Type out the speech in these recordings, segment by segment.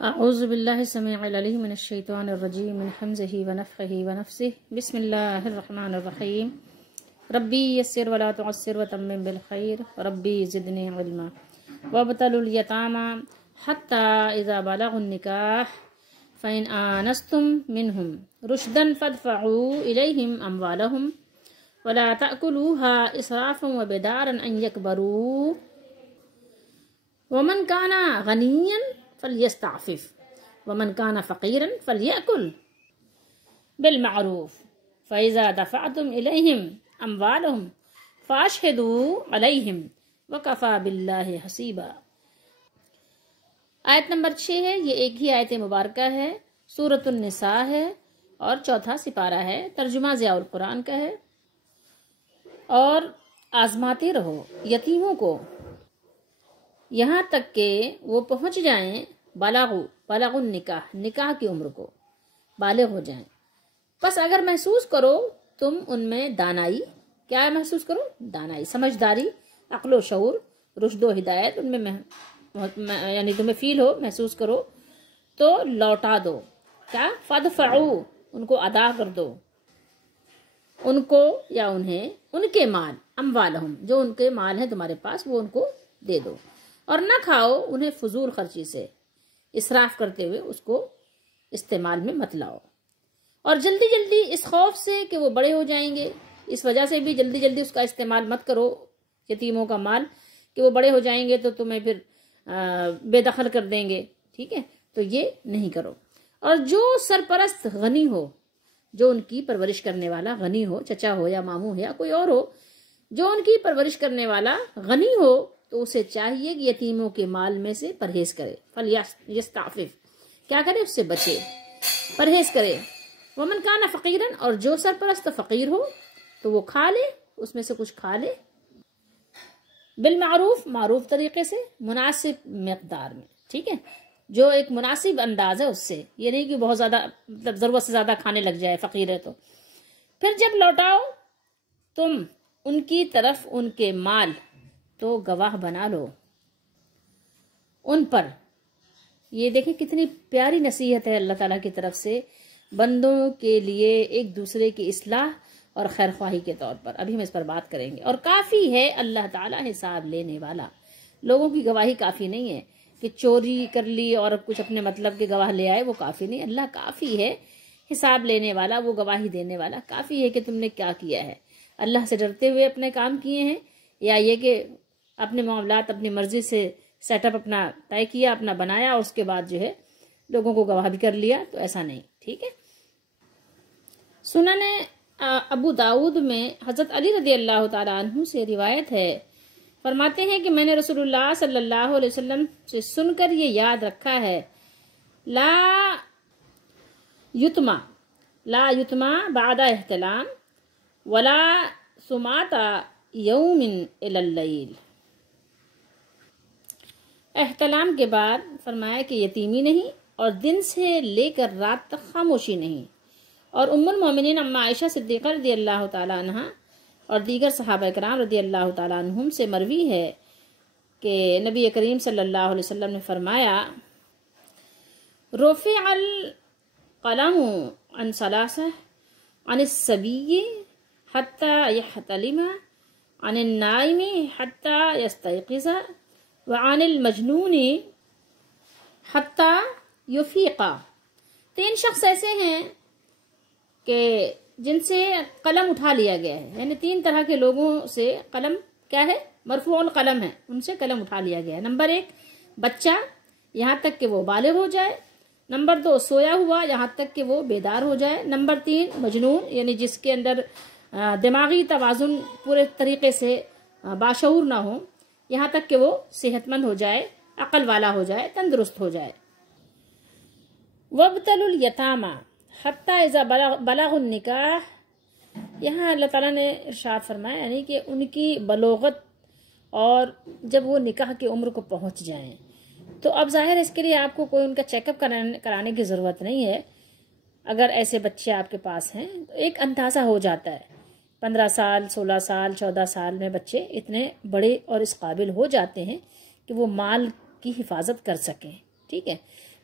اعوذ باللہ السمیع العلیم من الشیطان الرجیم من حمزہ ونفخہ ونفثہ بسم اللہ الرحمن الرحیم ربی یسر ولا تعسر وتمم بالخیر ربی زدنی علما وابتلوا الیتامی حتی اذا بلغوا النکاح فإن آنستم منهم رشدا فادفعوا إليهم أموالهم ولا تأكلوها إسرافا وبدارا أن يكبروا ومن كان غنيا فليستعفف ومن كان فقيرا فليأكل بالمعروف فإذا دفعتم إليهم أموالهم فأشهدوا عليهم وكفى بالله حسيبا۔ آیت نمبر 6 ہے، یہ ایک ہی آیت مبارکہ ہے، سورۃ النساء ہے اور چوتھا سپارہ ہے، ترجمہ ضیاء القرآن کا ہے۔ اور آزماتے رہو یتیموں کو یہاں تک کہ وہ پہنچ جائیں بلغ النکاح، نکاح کی عمر کو، بالغ ہو جائیں۔ بس اگر محسوس کرو تم ان میں دانائی، کیا محسوس کرو؟ دانائی، سمجھداری، عقل و شعور، رشد و ہدایت ان میں یعنی تمہیں فیل ہو، محسوس کرو تو لوٹا دو۔ کیا؟ فدفعوا، ان کو ادا کر دو، ان کو یا انہیں، ان کے مال، اموالہم، جو ان کے مال ہیں تمہارے پاس وہ ان کو دے دو، اور نہ کھاؤ انہیں فضول خرچی سے، اسراف کرتے ہوئے اس کو استعمال میں مت لاؤ۔ اور جلدی جلدی اس خوف سے کہ وہ بڑے ہو جائیں گے، اس وجہ سے بھی جلدی جلدی اس کا استعمال مت کرو، یتیموں کا مال، کہ وہ بڑے ہو جائیں گے تو تمہیں پھر بے دخل کر دیں گے، ٹھیک ہے؟ تو یہ نہیں کرو۔ اور جو سرپرست غنی ہو، جو ان کی پرورش کرنے والا غنی ہو، چچا ہو یا ماموں ہو یا کوئی اور ہو، جو ان کی پرورش کرنے والا غنی ہو تو اسے چاہیے کہ یتیموں کے مال میں سے پرہیز کرے، فلیستعفف، کیا کرے؟ اس سے بچے، پرہیز کرے۔ ومن کان فقیرا، اور جو سرپرست فقیر ہو تو وہ کھا لے، اس میں سے کچھ کھا لے، بالمعروف، معروف طریقے سے، مناسب مقدار میں، ٹھیک ہے؟ جو ایک مناسب انداز ہے اس سے، یہ نہیں کہ بہت زیادہ، مطلب ضرورت سے زیادہ کھانے لگ جائے، فقیر ہے تو۔ پھر جب لوٹاؤ تم ان کی طرف ان کے مال تو گواہ بنا لو ان پر۔ یہ دیکھیں کتنی پیاری نصیحت ہے اللہ تعالیٰ کی طرف سے بندوں کے لیے، ایک دوسرے کی اصلاح اور خیر خواہی کے طور پر۔ ابھی ہم اس پر بات کریں گے۔ اور کافی ہے اللہ تعالیٰ حساب لینے والا، لوگوں کی گواہی کافی نہیں ہے کہ چوری کر لی اور کچھ اپنے مطلب کے گواہ لے آئے، وہ کافی نہیں، اللہ کافی ہے حساب لینے والا، وہ گواہی دینے والا کافی ہے کہ تم نے کیا کیا ہے، اللہ سے ڈرتے ہوئے اپنے کام کیے ہیں یا یہ کہ اپنے معاملات اپنی مرضی سے سیٹ اپ اپنا طے کیا، اپنا بنایا، اور اس کے بعد جو ہے لوگوں کو گواہ بھی کر لیا، تو ایسا نہیں، ٹھیک ہے؟ سنن ابو داؤد میں حضرت علی رضی اللہ تعالیٰ عنہ سے روایت ہے، فرماتے ہیں کہ میں نے رسول اللہ صلی اللہ علیہ وسلم سے سن کر یہ یاد رکھا ہے، لا یتما بعد احتلام ولا سمات یوم الی اللیل۔ احتلام کے بعد فرمایا کہ یتیمی نہیں، اور دن سے لے کر رات تک خاموشی نہیں۔ اور ام المومنین اما عائشہ صدیقہ رضی اللہ تعالیٰ عنہ اور دیگر صحابہ کرام رضی اللہ تعالیٰ عنہم سے مروی ہے کہ نبی کریم صلی اللہ علیہ وسلم نے فرمایا، رفع القلم عن ثلاثہ، عن الصبی حتی یحتلم، عن النائم حتی یستیقظ، وعن المجنون حتی یفیق۔ 3 شخص ایسے ہیں کہ جن سے قلم اٹھا لیا گیا ہے، یعنی 3 طرح کے لوگوں سے قلم کیا ہے؟ مرفوع القلم ہے، ان سے قلم اٹھا لیا گیا ہے۔ نمبر 1 بچہ، یہاں تک کہ وہ بالغ ہو جائے۔ نمبر 2 سویا ہوا، یہاں تک کہ وہ بیدار ہو جائے۔ نمبر 3 مجنون، یعنی جس کے اندر دماغی توازن پورے طریقے سے باشعور نہ ہو، یہاں تک کہ وہ صحت مند ہو جائے، عقل والا ہو جائے، تندرست ہو جائے۔ وابتلوا الیتامی حتی اذا بلغ النکاح، یہاں اللہ تعالیٰ نے ارشاد فرمایا یعنی کہ ان کی بلوغت اور جب وہ نکاح کی عمر کو پہنچ جائیں، تو اب ظاہر ہے اس کے لیے آپ کو کوئی ان کا چیک اپ کرانے کی ضرورت نہیں ہے۔ اگر ایسے بچے آپ کے پاس ہیں تو ایک اندازہ ہو جاتا ہے، 15 سال 16 سال 14 سال میں بچے اتنے بڑے اور اس قابل ہو جاتے ہیں کہ وہ مال کی حفاظت کر سکیں، ٹھیک ہے؟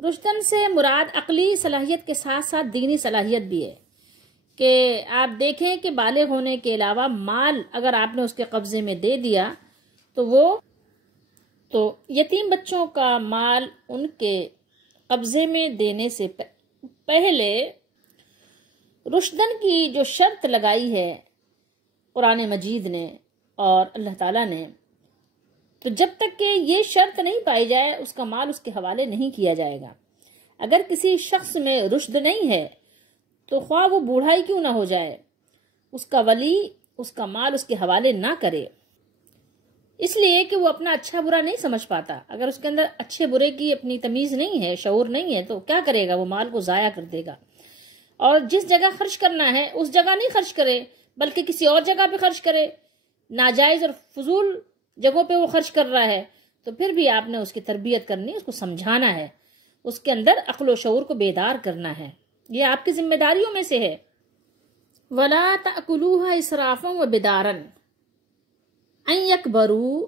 رشدن سے مراد عقلی صلاحیت کے ساتھ ساتھ دینی صلاحیت بھی ہے کہ آپ دیکھیں کہ بالغ ہونے کے علاوہ مال اگر آپ نے اس کے قبضے میں دے دیا تو یتیم بچوں کا مال ان کے قبضے میں دینے سے پہلے رشدن کی جو شرط لگائی ہے قرآن مجید نے اور اللہ تعالیٰ نے، تو جب تک کہ یہ شرط نہیں پائی جائے اس کا مال اس کے حوالے نہیں کیا جائے گا۔ اگر کسی شخص میں رشد نہیں ہے تو خواہ وہ بوڑھا ہی کیوں نہ ہو جائے، اس کا ولی اس کا مال اس کے حوالے نہ کرے، اس لیے کہ وہ اپنا اچھا برا نہیں سمجھ پاتا۔ اگر اس کے اندر اچھے برے کی اپنی تمیز نہیں ہے، شعور نہیں ہے، تو کیا کرے گا؟ وہ مال کو ضائع کر دے گا۔ اور جس جگہ خرچ کرنا ہے اس جگہ نہیں خرچ کرے بلکہ کسی اور جگہ پہ خرچ کرے، ناجائز اور فضول جگہوں پہ وہ خرچ کر رہا ہے، تو پھر بھی آپ نے اس کی تربیت کرنی، اس کو سمجھانا ہے، اس کے اندر عقل و شعور کو بیدار کرنا ہے، یہ آپ کی ذمہ داریوں میں سے ہے۔ وَلَا تَأْكُلُوهَا إِسْرَافًا وَبِدَارًا أَن يَكْبَرُوا،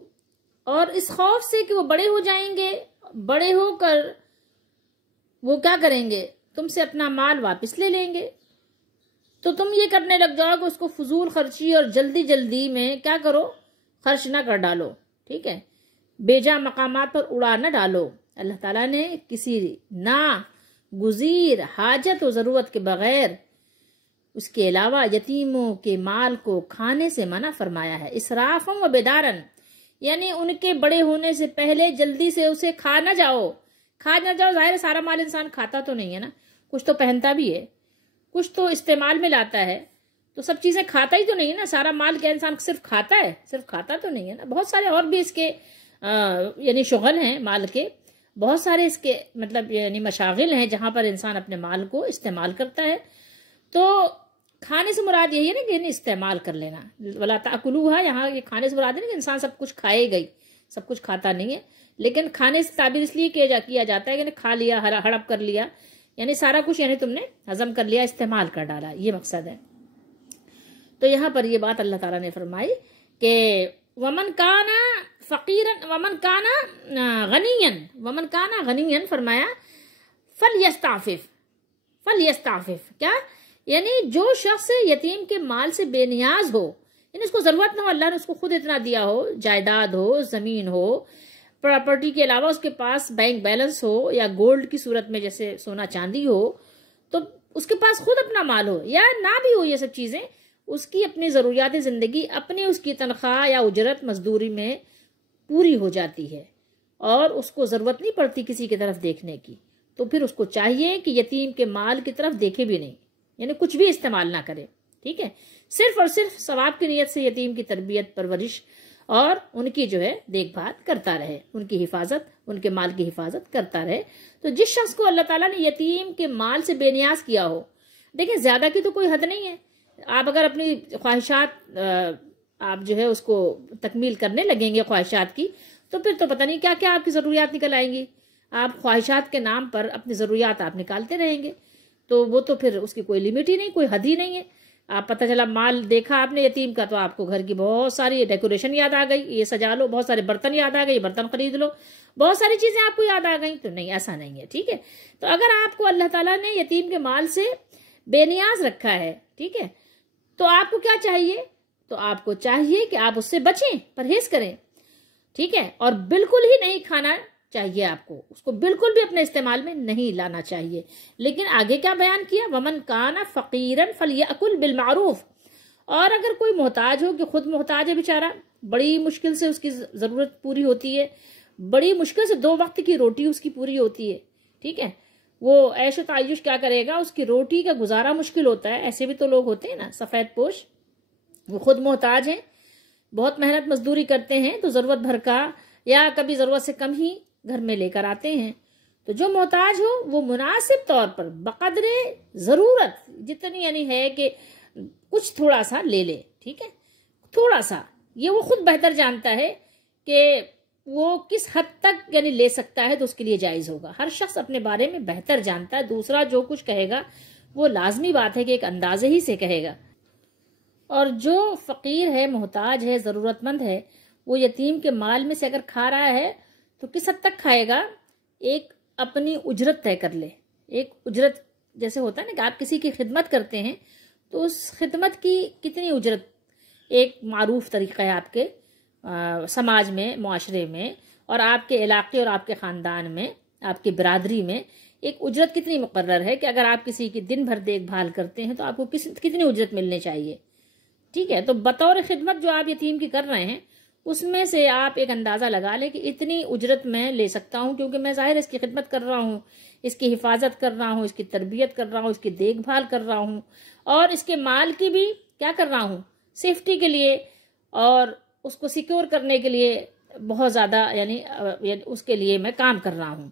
اور اس خوف سے کہ وہ بڑے ہو جائیں گے، بڑے ہو کر وہ کیا کریں گے؟ تم سے اپنا مال واپس لے لیں گے، تو تم یہ کرنے لگ جاؤ کہ اس کو فضول خرچی اور جلدی جلدی میں کیا کرو؟ خرچ نہ کر ڈالو، ٹھیک ہے؟ بے جا مقامات پر اڑا نہ ڈالو۔ اللہ تعالیٰ نے کسی ناگزیر حاجت و ضرورت کے بغیر اس کے علاوہ یتیموں کے مال کو کھانے سے منع فرمایا ہے۔ اسرافاً و بیدارن، یعنی ان کے بڑے ہونے سے پہلے جلدی سے اسے کھا نہ جاؤ۔ ظاہر ہے سارا مال انسان کھاتا تو نہیں ہے نا، کچھ تو پہنتا بھی ہے، کچھ تو استعمال میں لاتا ہے، تو سب چیزیں کھاتا ہی تو نہیں ہے نا۔ سارا مال کیا انسان صرف کھاتا ہے؟ صرف کھاتا تو نہیں ہے نا، بہت سارے اور بھی اس کے یعنی شغل ہیں مال کے، بہت سارے اس کے مطلب یعنی مشاغل ہیں جہاں پر انسان اپنے مال کو استعمال کرتا ہے۔ تو کھانے سے مراد یہی ہے نا کہ استعمال کر لینا۔ وَلَا تَأْكُلُوهَا، یہاں یہ کھانے سے مراد ہے نا کہ انسان سب کچھ کھائے گئی، سب کچھ کھاتا نہیں ہے، لیکن کھانے سے تعبیر اس لیے کیا جاتا ہے کہ کھا لیا، ہڑپ کر لیا، یعنی سارا کچھ یعنی تم نے ہضم کر لیا، استعمال کر ڈالا، یہ مقصد ہے۔ تو یہاں پر یہ بات اللہ تعالیٰ نے فرمائی کہ وَمَنْ كَانَ فَقِيرًا وَمَنْ كَانَ غَنِيًّا فرمایا فَلْيَسْتَعْفِفْ، کیا یعنی جو شخص یتیم کے مال سے بے نیاز ہو، یعنی اس کو ضرورت نہ ہو، اللہ نے اس کو خود اتنا دیا ہو، جائیداد ہو، زمین ہو، پراپرٹی کے علاوہ اس کے پاس بینک بیلنس ہو یا گولڈ کی صورت میں جیسے سونا چاندی ہو، تو اس کے پاس خود اپنا مال ہو یا نہ بھی ہو، یہ سب چیزیں اس کی اپنی ضروریات زندگی اپنی اس کی تنخواہ یا اجرت مزدوری میں پوری ہو جاتی ہے اور اس کو ضرورت نہیں پڑتی کسی کی طرف دیکھنے کی، تو پھر اس کو چاہیے کہ یتیم کے مال کی طرف دیکھے بھی نہیں، یعنی کچھ بھی استعمال نہ کرے، ٹھیک ہے؟ صرف اور صرف ثواب کی نیت سے یتیم کی تربیت، پرورش اور ان کی جو ہے دیکھ بھال کرتا رہے، ان کی حفاظت، ان کے مال کی حفاظت کرتا رہے۔ تو جس شخص کو اللہ تعالیٰ نے یتیم کے مال سے بے نیاز کیا ہو، دیکھیں زیادہ کی تو کوئی حد نہیں ہے، آپ اگر اپنی خواہشات آپ جو ہے اس کو تکمیل کرنے لگیں گے خواہشات کی، تو پھر تو پتہ نہیں کیا کیا آپ کی ضروریات نکل آئیں گی۔ آپ خواہشات کے نام پر اپنی ضروریات آپ نکالتے رہیں گے، تو وہ تو پھر اس کی کوئی لمٹ ہی نہیں، کوئی حد ہی نہیں ہے۔ آپ پتہ چلا مال دیکھا آپ نے یتیم کا تو آپ کو گھر کی بہت ساری ڈیکوریشن یاد آ گئی، یہ سجا لو، بہت سارے برتن یاد آ گئے، یہ برتن خرید لو، بہت ساری چیزیں آپ کو یاد آ گئیں، تو نہیں، ایسا نہیں ہے، ٹھیک ہے؟ تو اگر آپ کو اللہ تعالیٰ نے یتیم کے مال سے بے نیاز رکھا ہے، ٹھیک ہے، تو آپ کو کیا چاہیے؟ تو آپ کو چاہیے کہ آپ اس سے بچیں، پرہیز کریں، ٹھیک ہے؟ اور بالکل ہی نہیں کھانا چاہیے آپ کو، اس کو بالکل بھی اپنے استعمال میں نہیں لانا چاہیے۔ لیکن آگے کیا بیان کیا؟ وَمَنْ كَانَ فَقِيرًا فَلْيَأْكُلْ بِالْمَعْرُوفِ، اور اگر کوئی محتاج ہو کہ خود محتاج ہے بیچارہ، بڑی مشکل سے اس کی ضرورت پوری ہوتی ہے، بڑی مشکل سے 2 وقت کی روٹی اس کی پوری ہوتی ہے، ٹھیک ہے؟ وہ عیش و تعیش کیا کرے گا، اس کی روٹی کا گزارا مشکل ہوتا ہے، ایسے بھی تو لوگ ہوتے ہیں نا سفید پوش، وہ خود محتاج ہیں، بہت محنت مزدوری کرتے ہیں، تو ضرورت بھر کا یا کبھی ضرورت سے کم ہی گھر میں لے کر آتے ہیں۔ تو جو محتاج ہو وہ مناسب طور پر بقدر ضرورت جتنی یعنی ہے کہ کچھ تھوڑا سا لے لے، ٹھیک ہے؟ تھوڑا سا، یہ وہ خود بہتر جانتا ہے کہ وہ کس حد تک یعنی لے سکتا ہے تو اس کے لیے جائز ہوگا۔ ہر شخص اپنے بارے میں بہتر جانتا ہے، دوسرا جو کچھ کہے گا وہ لازمی بات ہے کہ ایک اندازے ہی سے کہے گا۔ اور جو فقیر ہے، محتاج ہے، ضرورت مند ہے، وہ یتیم کے مال میں سے اگر کھا رہا ہے تو کس حد تک کھائے گا؟ ایک اپنی اجرت طے کر لے. ایک اجرت جیسے ہوتا ہے نا کہ آپ کسی کی خدمت کرتے ہیں تو اس خدمت کی کتنی اجرت، ایک معروف طریقہ ہے آپ کے سماج میں، معاشرے میں، اور آپ کے علاقے اور آپ کے خاندان میں، آپ کی برادری میں ایک اجرت کتنی مقرر ہے کہ اگر آپ کسی کی دن بھر دیکھ بھال کرتے ہیں تو آپ کو کتنی اجرت ملنے چاہیے. ٹھیک ہے، تو بطور خدمت جو آپ یتیم کی کر رہے ہیں اس میں سے آپ ایک اندازہ لگا لیں کہ اتنی اجرت میں لے سکتا ہوں، کیونکہ میں ظاہر اس کی خدمت کر رہا ہوں، اس کی حفاظت کر رہا ہوں، اس کی تربیت کر رہا ہوں، اس کی دیکھ بھال کر رہا ہوں، اور اس کے مال کی بھی کیا کر رہا ہوں، سیفٹی کے لیے اور اس کو سیکیور کرنے کے لیے بہت زیادہ یعنی اس کے لیے میں کام کر رہا ہوں.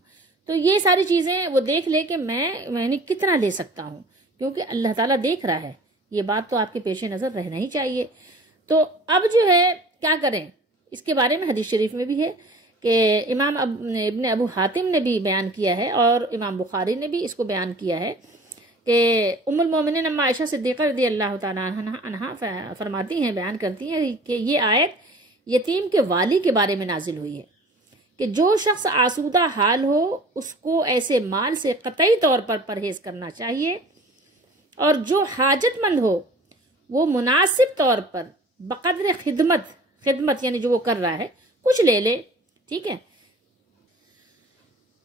تو یہ ساری چیزیں وہ دیکھ لے کہ میں نے کتنا لے سکتا ہوں، کیونکہ اللہ تعالیٰ دیکھ رہا ہے. یہ بات تو آپ کے پیش نظر رہنا ہی چاہیے. تو اب جو ہے کیا کریں، اس کے بارے میں حدیث شریف میں بھی ہے کہ امام ابن ابو حاتم نے بھی بیان کیا ہے اور امام بخاری نے بھی اس کو بیان کیا ہے کہ ام المومنین اما عائشہ صدیقہ رضی اللہ تعالیٰ عنہا فرماتی ہیں، بیان کرتی ہیں کہ یہ آیت یتیم کے والی کے بارے میں نازل ہوئی ہے کہ جو شخص آسودہ حال ہو اس کو ایسے مال سے قطعی طور پر پرہیز کرنا چاہیے، اور جو حاجت مند ہو وہ مناسب طور پر بقدر خدمت یعنی جو وہ کر رہا ہے کچھ لے لے. ٹھیک ہے.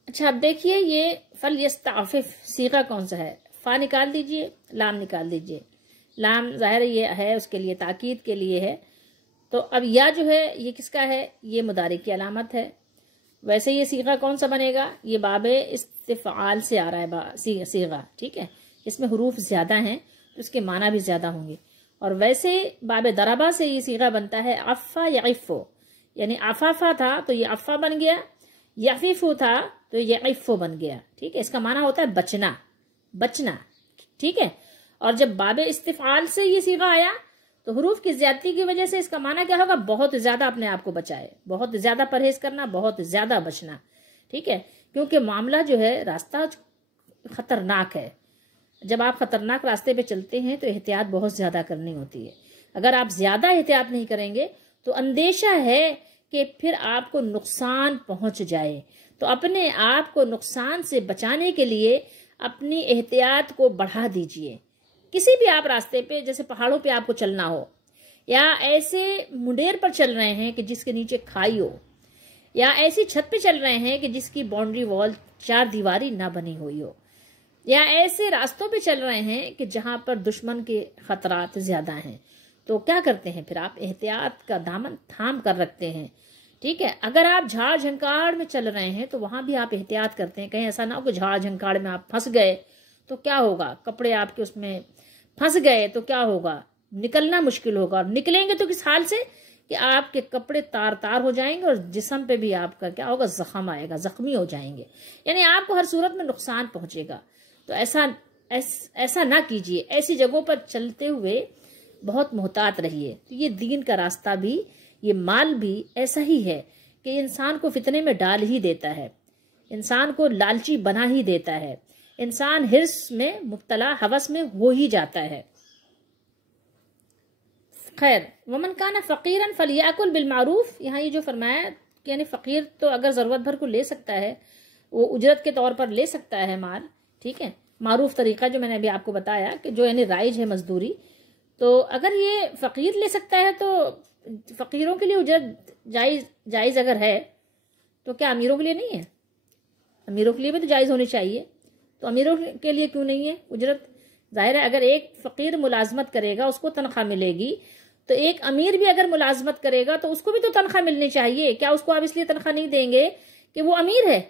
اچھا اب دیکھیے یہ فلیستعفف صیغہ کون سا ہے، فا نکال دیجئے، لام نکال دیجئے. لام ظاہر یہ ہے اس کے لیے تاکید کے لیے ہے، تو اب یا جو ہے یہ کس کا ہے، یہ مضارع کی علامت ہے. ویسے یہ صیغہ کون سا بنے گا، یہ باب استفعال سے آ رہا ہے صیغہ. ٹھیک ہے، اس میں حروف زیادہ ہیں تو اس کے معنی بھی زیادہ ہوں گے. اور ویسے باب ضربہ سے یہ صیغہ بنتا ہے عفا یعفو، یعنی عفافا تھا تو یہ عفا بن گیا، یعفو تھا تو یہ عفو بن گیا. ٹھیک ہے، اس کا معنی ہوتا ہے بچنا. ٹھیک ہے، اور جب باب استفعال سے یہ صیغہ آیا تو حروف کی زیادتی کی وجہ سے اس کا معنی کیا ہوگا، بہت زیادہ اپنے آپ کو بچائے، بہت زیادہ پرہیز کرنا، بہت زیادہ بچنا. ٹھیک ہے، کیونکہ معاملہ جو ہے راستہ خطرناک ہے. جب آپ خطرناک راستے پہ چلتے ہیں تو احتیاط بہت زیادہ کرنی ہوتی ہے. اگر آپ زیادہ احتیاط نہیں کریں گے تو اندیشہ ہے کہ پھر آپ کو نقصان پہنچ جائے. تو اپنے آپ کو نقصان سے بچانے کے لیے اپنی احتیاط کو بڑھا دیجئے. کسی بھی آپ راستے پہ، جیسے پہاڑوں پہ آپ کو چلنا ہو، یا ایسے منڈیر پر چل رہے ہیں کہ جس کے نیچے کھائی ہو، یا ایسی چھت پہ چل رہے ہیں کہ جس کی باؤنڈری وال 4 دیواری نہ بنی ہوئی ہو، یا ایسے راستوں پہ چل رہے ہیں کہ جہاں پر دشمن کے خطرات زیادہ ہیں، تو کیا کرتے ہیں پھر آپ احتیاط کا دامن تھام کر رکھتے ہیں. ٹھیک ہے، اگر آپ جھاڑ جھنکاڑ میں چل رہے ہیں تو وہاں بھی آپ احتیاط کرتے ہیں، کہیں ایسا نہ ہو کہ جھاڑ جھنکاڑ میں آپ پھنس گئے تو کیا ہوگا، کپڑے آپ کے اس میں پھنس گئے تو کیا ہوگا، نکلنا مشکل ہوگا. اور نکلیں گے تو کس حال سے کہ آپ کے کپڑے تار تار ہو جائیں گے اور جسم پہ بھی آپ کا کیا ہوگا، زخم آئے گا، زخمی ہو جائیں گے، یعنی آپ کو ہر صورت میں نقصان پہنچے گا. تو ایسا نہ کیجیے. ایسی جگہوں پر چلتے ہوئے بہت محتاط رہیے. تو یہ دین کا راستہ بھی، یہ مال بھی ایسا ہی ہے کہ انسان کو فتنے میں ڈال ہی دیتا ہے، انسان کو لالچی بنا ہی دیتا ہے، انسان حرص میں مبتلا، ہوس میں ہو ہی جاتا ہے. خیر، ومن کان فقیرا فلیاکل بالمعروف، یہاں یہ جو فرمایا کہ یعنی فقیر تو اگر ضرورت بھر کو لے سکتا ہے، وہ اجرت کے طور پر لے سکتا ہے مال. ٹھیک ہے، معروف طریقہ جو میں نے ابھی آپ کو بتایا کہ جو یعنی رائج ہے مزدوری، تو اگر یہ فقیر لے سکتا ہے تو فقیروں کے لیے اجرت جائز اگر ہے تو کیا امیروں کے لیے نہیں ہے؟ امیروں کے لیے بھی تو جائز ہونی چاہیے. تو امیروں کے لیے کیوں نہیں ہے اجرت؟ ظاہر ہے اگر ایک فقیر ملازمت کرے گا اس کو تنخواہ ملے گی، تو ایک امیر بھی اگر ملازمت کرے گا تو اس کو بھی تو تنخواہ ملنی چاہیے. کیا اس کو آپ اس لیے تنخواہ نہیں دیں گے کہ وہ امیر ہے؟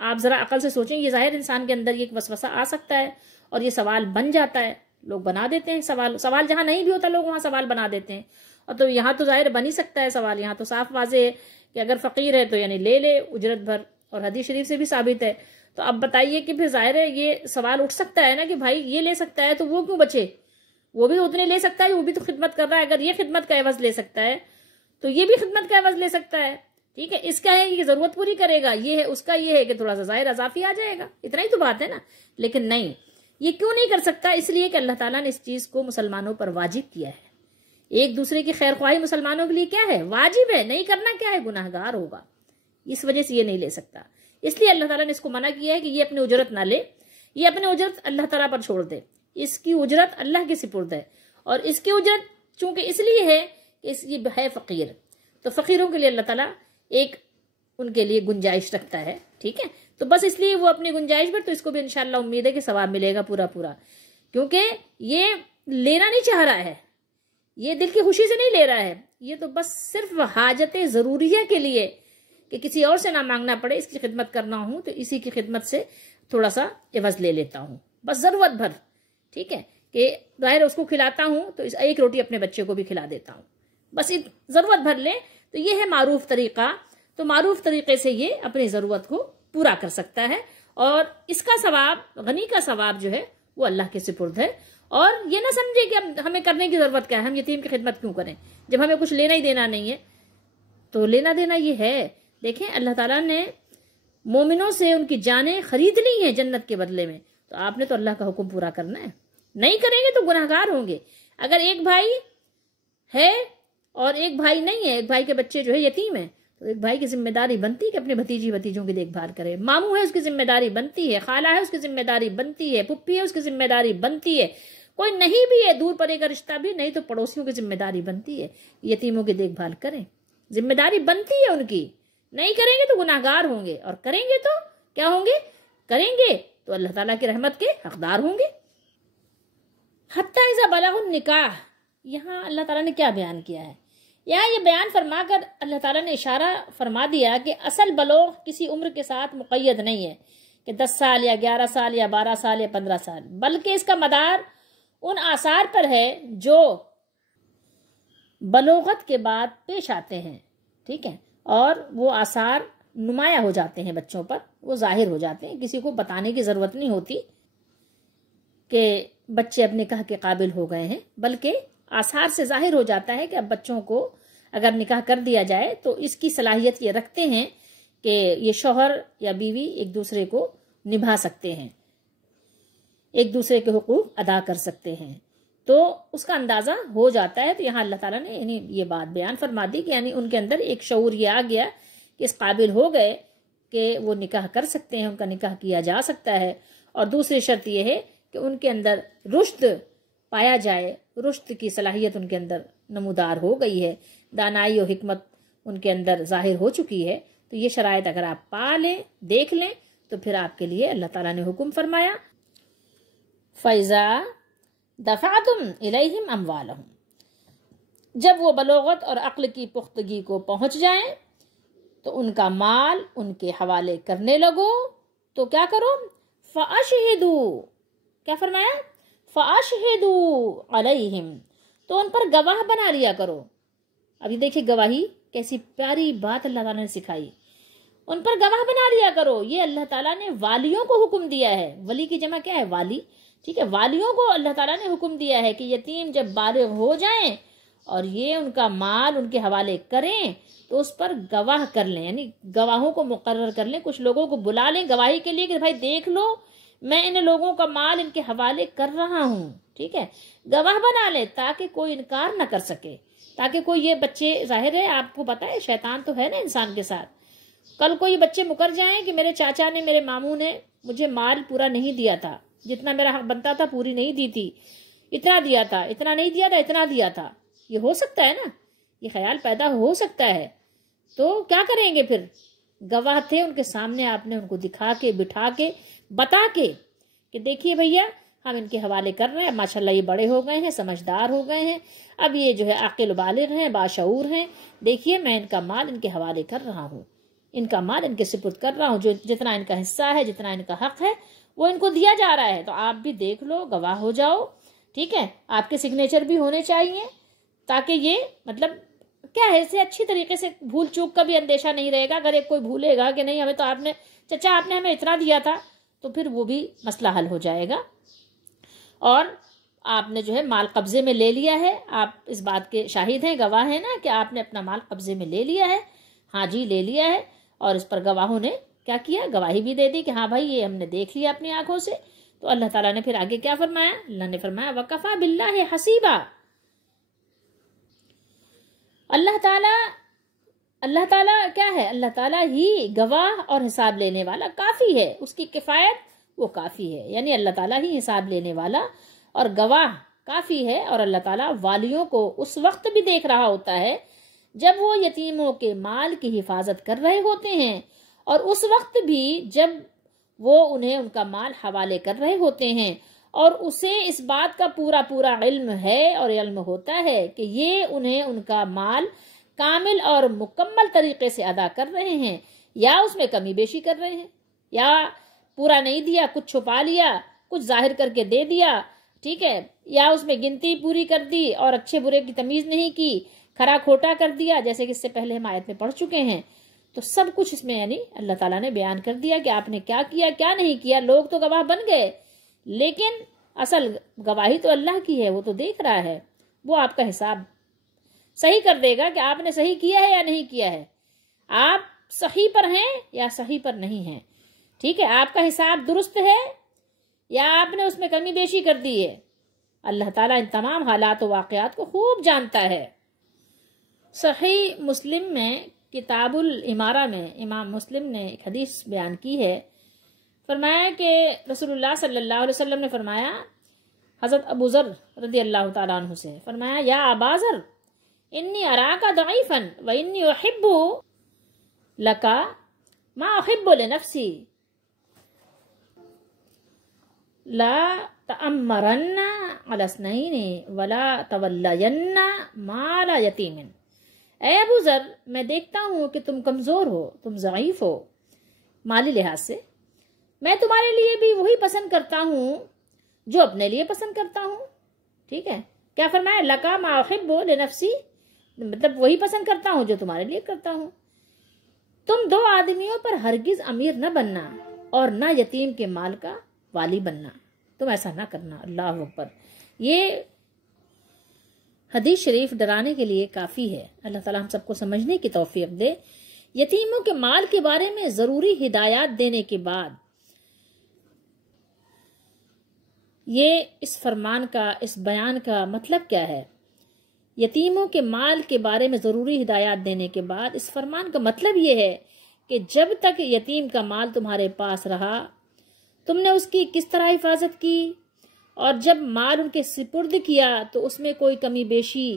آپ ذرا عقل سے سوچیں. یہ ظاہر انسان کے اندر یہ ایک وسوسہ آ سکتا ہے اور یہ سوال بن جاتا ہے، لوگ بنا دیتے ہیں سوال جہاں نہیں بھی ہوتا لوگ وہاں سوال بنا دیتے ہیں. اور تو یہاں تو ظاہر بن ہی سکتا ہے سوال، یہاں تو صاف واضح ہے کہ اگر فقیر ہے تو یعنی لے اجرت بھر، اور حدیث شریف سے بھی ثابت ہے. تو اب بتائیے کہ پھر ظاہر ہے یہ سوال اٹھ سکتا ہے نا کہ بھائی یہ لے سکتا ہے تو وہ کیوں بچے؟ وہ بھی اتنے لے سکتا ہے، وہ بھی تو خدمت کر رہا ہے. اگر یہ خدمت کا عوض لے سکتا ہے تو یہ بھی خدمت کا عوض لے سکتا ہے. ٹھیک ہے، اس کا ہے کہ ضرورت پوری کرے گا، یہ ہے اس کا یہ ہے کہ تھوڑا سا ظاہر اضافی آ جائے گا، اتنا ہی تو بات ہے نا. لیکن نہیں، یہ کیوں نہیں کر سکتا؟ اس لیے کہ اللہ تعالیٰ نے اس چیز کو مسلمانوں پر واجب کیا ہے. ایک دوسرے کی خیر خواہی مسلمانوں کے لیے کیا ہے؟ واجب ہے. نہیں کرنا کیا ہے؟ گناہگار ہوگا. اس وجہ سے یہ نہیں لے سکتا. اس لیے اللہ تعالیٰ نے اس کو منع کیا ہے کہ یہ اپنی اجرت نہ لے، یہ اپنی اجرت اللہ تعالیٰ پر چھوڑ دے، اس کی اجرت اللہ کے سپرد ہے، اور اس کی اجرت چونکہ اس لیے ہے کہ یہ ہے فقیر، تو فقیروں کے لیے اللہ تعالیٰ ایک ان کے لیے گنجائش رکھتا ہے، ٹھیک ہے، تو بس اس لیے وہ اپنی گنجائش پر، تو اس کو بھی انشاءاللہ امید ہے کہ ثواب ملے گا پورا پورا، کیونکہ یہ لینا نہیں چاہ رہا ہے، یہ دل کی خوشی سے نہیں لے رہا ہے، یہ تو بس صرف حاجت ضروریہ کے لیے کہ کسی اور سے نہ مانگنا پڑے، اس کی خدمت کرنا ہوں تو اسی کی خدمت سے تھوڑا سا عوض لے لیتا ہوں، بس ضرورت بھر، ٹھیک ہے، کہ ظاہر اس کو کھلاتا ہوں تو ایک روٹی اپنے بچے کو بھی کھلا دیتا ہوں، بس ضرورت بھر لے، تو یہ ہے معروف طریقہ، تو معروف طریقے سے یہ اپنی ضرورت کو پورا کر سکتا ہے، اور اس کا ثواب، غنی کا ثواب جو ہے وہ اللہ کے سپرد ہے، اور یہ نہ سمجھے کہ اب ہمیں کرنے کی ضرورت کیا ہے، ہم یتیم کی خدمت کیوں کریں جب ہمیں کچھ لینا ہی دینا نہیں ہے، تو لینا دینا یہ ہے، دیکھیں اللہ تعالیٰ نے مومنوں سے ان کی جانیں خرید لی ہیں جنت کے بدلے میں، تو آپ نے تو اللہ کا حکم پورا کرنا ہے، نہیں کریں گے تو گناہگار ہوں گے۔ اگر ایک بھائی ہے اور ایک بھائی نہیں ہے، ایک بھائی کے بچے جو ہے یتیم ہیں، تو ایک بھائی کی ذمہ داری بنتی ہے کہ اپنے بھتیجوں کی دیکھ بھال کرے، ماموں ہے اس کی ذمہ داری بنتی ہے، خالہ ہے اس کی ذمہ داری بنتی ہے، پھپھی ہے اس کی ذمہ داری بنتی ہے، کوئی نہیں بھی ہے دور پرے کا رشتہ بھی نہیں تو پڑوسیوں کی ذمہ داری بنتی ہے، یتیموں کی دیکھ بھال کریں، ذمہ داری بنتی ہے ان کی، نہیں کریں گے تو گناہگار ہوں گے، اور کریں گے تو کیا ہوں گے، کریں گے تو اللہ تعالیٰ کی رحمت کے حقدار ہوں گے۔ حتی اذا بلغ النکاح، یہاں اللہ تعالیٰ نے کیا بیان کیا ہے، یہاں یہ بیان فرما کر اللہ تعالیٰ نے اشارہ فرما دیا کہ اصل بلوغ کسی عمر کے ساتھ مقید نہیں ہے کہ 10 سال یا 11 سال یا 12 سال یا 15 سال، بلکہ اس کا مدار ان آثار پر ہے جو بلوغت کے بعد پیش آتے ہیں، ٹھیک ہے، اور وہ آثار نمایاں ہو جاتے ہیں بچوں پر، وہ ظاہر ہو جاتے ہیں، کسی کو بتانے کی ضرورت نہیں ہوتی کہ بچے اب نکاح کے قابل ہو گئے ہیں، بلکہ آثار سے ظاہر ہو جاتا ہے کہ اب بچوں کو اگر نکاح کر دیا جائے تو اس کی صلاحیت یہ رکھتے ہیں کہ یہ شوہر یا بیوی ایک دوسرے کو نبھا سکتے ہیں، ایک دوسرے کے حقوق ادا کر سکتے ہیں، تو اس کا اندازہ ہو جاتا ہے۔ تو یہاں اللہ تعالیٰ نے یعنی یہ بات بیان فرما دی کہ یعنی ان کے اندر ایک شعور یہ آ گیا کہ اس قابل ہو گئے کہ وہ نکاح کر سکتے ہیں، ان کا نکاح کیا جا سکتا ہے، اور دوسری شرط یہ ہے کہ ان کے اندر رشد پایا جائے، رشد کی صلاحیت ان کے اندر نمودار ہو گئی ہے، دانائی و حکمت ان کے اندر ظاہر ہو چکی ہے، تو یہ شرائط اگر آپ پا لیں، دیکھ لیں، تو پھر آپ کے لیے اللہ تعالیٰ نے حکم فرمایا فَإِذَا دَفَعْتُمْ إِلَيْهِمْ أَمْوَالَهُمْ، جب وہ بلوغت اور عقل کی پختگی کو پہنچ جائیں تو ان کا مال ان کے حوالے کرنے لگو، تو کیا کرو، فَأَشْهِدُوا، کیا فرمایا، فَأَشْهِدُوا عَلَيْهِمْ، تو ان پر گواہ بنا لیا کرو۔ ابھی دیکھیں گواہی کیسی پیاری بات اللہ تعالیٰ نے سکھائی، ان پر گواہ بنا لیا کرو، یہ اللہ تعالیٰ نے والیوں کو حکم دیا ہے، ولی کی جمع کیا ہے، والی، ٹھیک ہے، والیوں کو اللہ تعالیٰ نے حکم دیا ہے کہ یتیم جب بالغ ہو جائیں اور یہ ان کا مال ان کے حوالے کریں تو اس پر گواہ کر لیں، یعنی گواہوں کو مقرر کر لیں، کچھ لوگوں کو بلا لیں گواہی کے لیے کہ بھائی دیکھ لو میں ان لوگوں کا مال ان کے حوالے کر رہا ہوں، ٹھیک ہے، گواہ بنا لیں تاکہ کوئی انکار نہ کر سکے، تاکہ کوئی یہ بچے، ظاہر ہے آپ کو پتہ ہے شیطان تو ہے نا انسان کے ساتھ، کل کوئی بچے مکر جائیں کہ میرے چاچا نے، میرے ماموں نے مجھے مال پورا نہیں دیا تھا، جتنا میرا حق بنتا تھا پوری نہیں دی تھی، اتنا دیا تھا، اتنا نہیں دیا تھا، اتنا دیا تھا، یہ ہو سکتا ہے نا، یہ خیال پیدا ہو سکتا ہے، تو کیا کریں گے پھر، گواہ تھے ان کے سامنے، آپ نے ان کو دکھا کے بٹھا کے بتا کے کہ دیکھیے بھیا ہم ان کے حوالے کر رہے ہیں، ماشاءاللہ یہ بڑے ہو گئے ہیں، سمجھدار ہو گئے ہیں، اب یہ جو ہے عاقل بالغ ہیں، باشعور ہیں، دیکھیے میں ان کا مال ان کے حوالے کر رہا ہوں، ان کا مال ان کے سپرد کر رہا ہوں، جو جتنا ان کا حصہ ہے، جتنا ان کا حق ہے وہ ان کو دیا جا رہا ہے، تو آپ بھی دیکھ لو، گواہ ہو جاؤ، ٹھیک ہے، آپ کے سگنیچر بھی ہونے چاہیے تاکہ یہ مطلب کیا ہے، اسے اچھی طریقے سے بھول چوک کا بھی اندیشہ نہیں رہے گا، اگر ایک کوئی بھولے گا کہ نہیں ہمیں تو آپ نے، چچا آپ نے ہمیں اتنا دیا تھا، تو پھر وہ بھی مسئلہ حل ہو جائے گا، اور آپ نے جو ہے مال قبضے میں لے لیا ہے، آپ اس بات کے شاہد ہیں، گواہ ہیں نا کہ آپ نے اپنا مال قبضے میں لے لیا ہے، ہاں جی لے لیا ہے، اور اس پر گواہوں نے کیا کیا، گواہی بھی دے دی کہ ہاں بھائی یہ ہم نے دیکھ لیا اپنی آنکھوں سے، تو اللہ تعالیٰ نے پھر آگے کیا فرمایا، اللہ نے فرمایا وَكَفَى بِاللَّهِ حَسِيبًا، اللہ تعالیٰ اللہ تعالیٰ کیا ہے؟ اللہ تعالیٰ ہی گواہ اور حساب لینے والا کافی ہے، اس کی کفایت وہ کافی ہے، یعنی اللہ تعالیٰ ہی حساب لینے والا اور گواہ کافی ہے۔ اور اللہ تعالیٰ والیوں کو اس وقت بھی دیکھ رہا ہوتا ہے جب وہ یتیموں کے مال کی حفاظت کر رہے ہوتے ہیں، اور اس وقت بھی جب وہ انہیں ان کا مال حوالے کر رہے ہوتے ہیں، اور اسے اس بات کا پورا علم ہے اور علم ہوتا ہے کہ یہ انہیں ان کا مال کامل اور مکمل طریقے سے ادا کر رہے ہیں، یا اس میں کمی بیشی کر رہے ہیں، یا پورا نہیں دیا، کچھ چھپا لیا، کچھ ظاہر کر کے دے دیا، ٹھیک ہے، یا اس میں گنتی پوری کر دی اور اچھے برے کی تمیز نہیں کی، کھرا کھوٹا کر دیا، جیسے کہ اس سے پہلے ہم آیت میں پڑھ چکے ہیں۔ تو سب کچھ اس میں یعنی اللہ تعالیٰ نے بیان کر دیا کہ آپ نے کیا کیا کیا نہیں کیا۔ لوگ تو گواہ بن گئے، لیکن اصل گواہی تو اللہ کی ہے، وہ تو دیکھ رہا ہے، وہ آپ کا حساب صحیح کر دے گا کہ آپ نے صحیح کیا ہے یا نہیں کیا ہے، آپ صحیح پر ہیں یا صحیح پر نہیں ہیں، ٹھیک ہے، آپ کا حساب درست ہے یا آپ نے اس میں کمی بیشی کر دی ہے۔ اللہ تعالیٰ ان تمام حالات و واقعات کو خوب جانتا ہے۔ صحیح مسلم میں کتاب الامارہ میں امام مسلم نے ایک حدیث بیان کی ہے، فرمایا کہ رسول اللہ صلی اللہ علیہ وسلم نے فرمایا حضرت ابو ذر رضی اللہ تعالیٰ عنہ سے، فرمایا یا ابا ذر انی اراک ضعیفا و انی احب لک ما احب لنفسی لا تأمرن علی اثنین ولا تولین مال یتیم۔ اے ابو ذر، میں دیکھتا ہوں کہ تم کمزور ہو، تم ضعیف ہو مالی لحاظ سے، میں تمہارے لیے بھی وہی پسند کرتا ہوں جو اپنے لیے پسند کرتا ہوں، ٹھیک ہے، کیا فرمایا؟ لکا ما احب لنفسی، مطلب وہی پسند کرتا ہوں جو تمہارے لیے کرتا ہوں۔ تم دو آدمیوں پر ہرگز امیر نہ بننا اور نہ یتیم کے مال کا والی بننا، تم ایسا نہ کرنا۔ اللہ اکبر، یہ حدیث شریف ڈرانے کے لیے کافی ہے۔ اللہ تعالیٰ ہم سب کو سمجھنے کی توفیق دے۔ یتیموں کے مال کے بارے میں ضروری ہدایات دینے کے بعد یہ اس فرمان کا، اس بیان کا مطلب کیا ہے؟ یتیموں کے مال کے بارے میں ضروری ہدایات دینے کے بعد اس فرمان کا مطلب یہ ہے کہ جب تک یتیم کا مال تمہارے پاس رہا، تم نے اس کی کس طرح حفاظت کی، اور جب مال ان کے سپرد کیا تو اس میں کوئی کمی بیشی